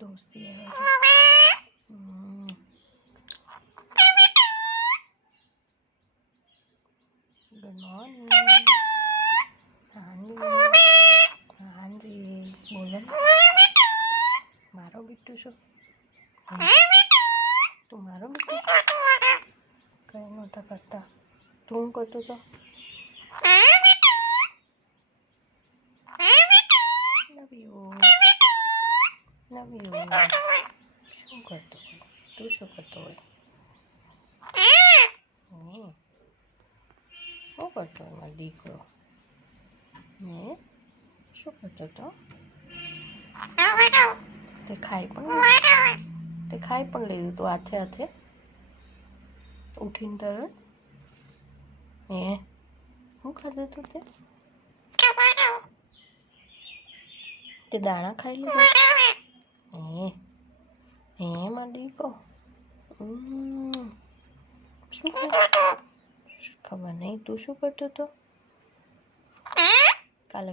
दोस्ती है good morning. हाँ जी बोलो मारो बिट्टू शो तू मारो बिट्टू कहीं नता करता तू करतो तो लव यू શું કરતો હોય તું શું કરતો હોય શું કરતો હોય મારો દીકરો શું કરતો હતો તે ખાઈ પણ લીધું તું હાથે હાથે ઉઠીને તરત શું ખાધું તું તે દાણા ખાઈ લીધા મારો દીકરો શું ખબર નહીં તું શું કરતો હતો કાલે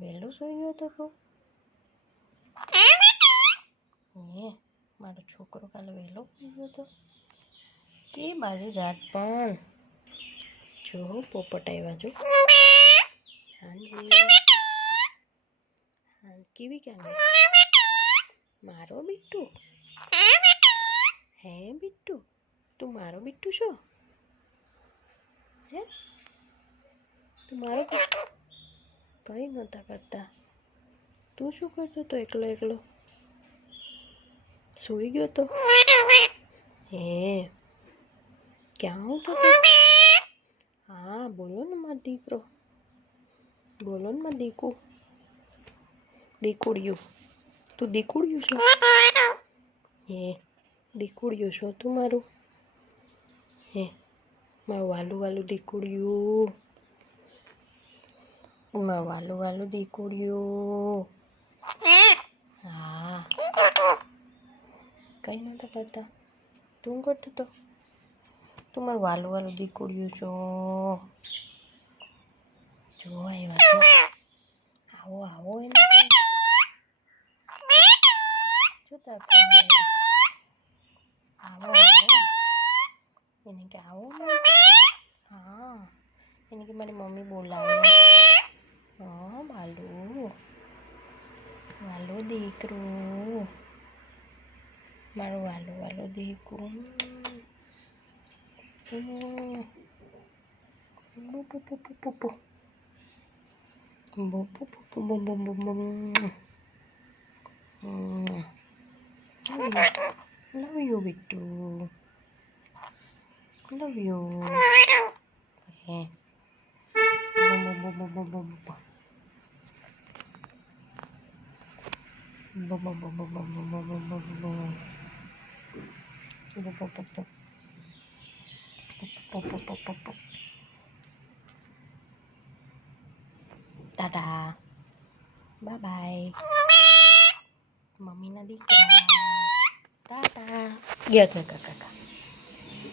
વહેલો સૂઈ ગયો હતો તું મારો છોકરો કાલે વહેલો સૂઈ ગયો હતો કે બાજુ જાત પણ જો પોપટ આવ્યા જો હાજી હા કેવી ક્યાં ગઈ મારો બિટ્ટુ હે બિટ્ટુ તું મારો બિટ્ટુ છો હે તું મારો કંઈ નહોતા કરતા તું શું કરતો તો એકલો સૂઈ ગયો તો હે ક્યાં હું તો હા બોલો ને મારો દીકરો બોલો ને મારો દીકુડિયું તું દીકુડિયું છો હે દીકુડિયું છો તું મારું હે મારું વાલું દીકુડિયું મારું વાલું દીકુડિયું હા કઈ નહોતા કરતા તું કરતો તો તું મારું વાલું દીકુડિયું છો જો આવ્યા છો આવો એને જોતા આવો એને કે આવો હા એને કે મારી મમ્મી બોલાવે હા વાલું દીકરું મારું વાલું દીકરું Love you, Bittu. Love you. Okay. Dadah. Bye bye. Mami na dikira. Dadah. Lihat kakak.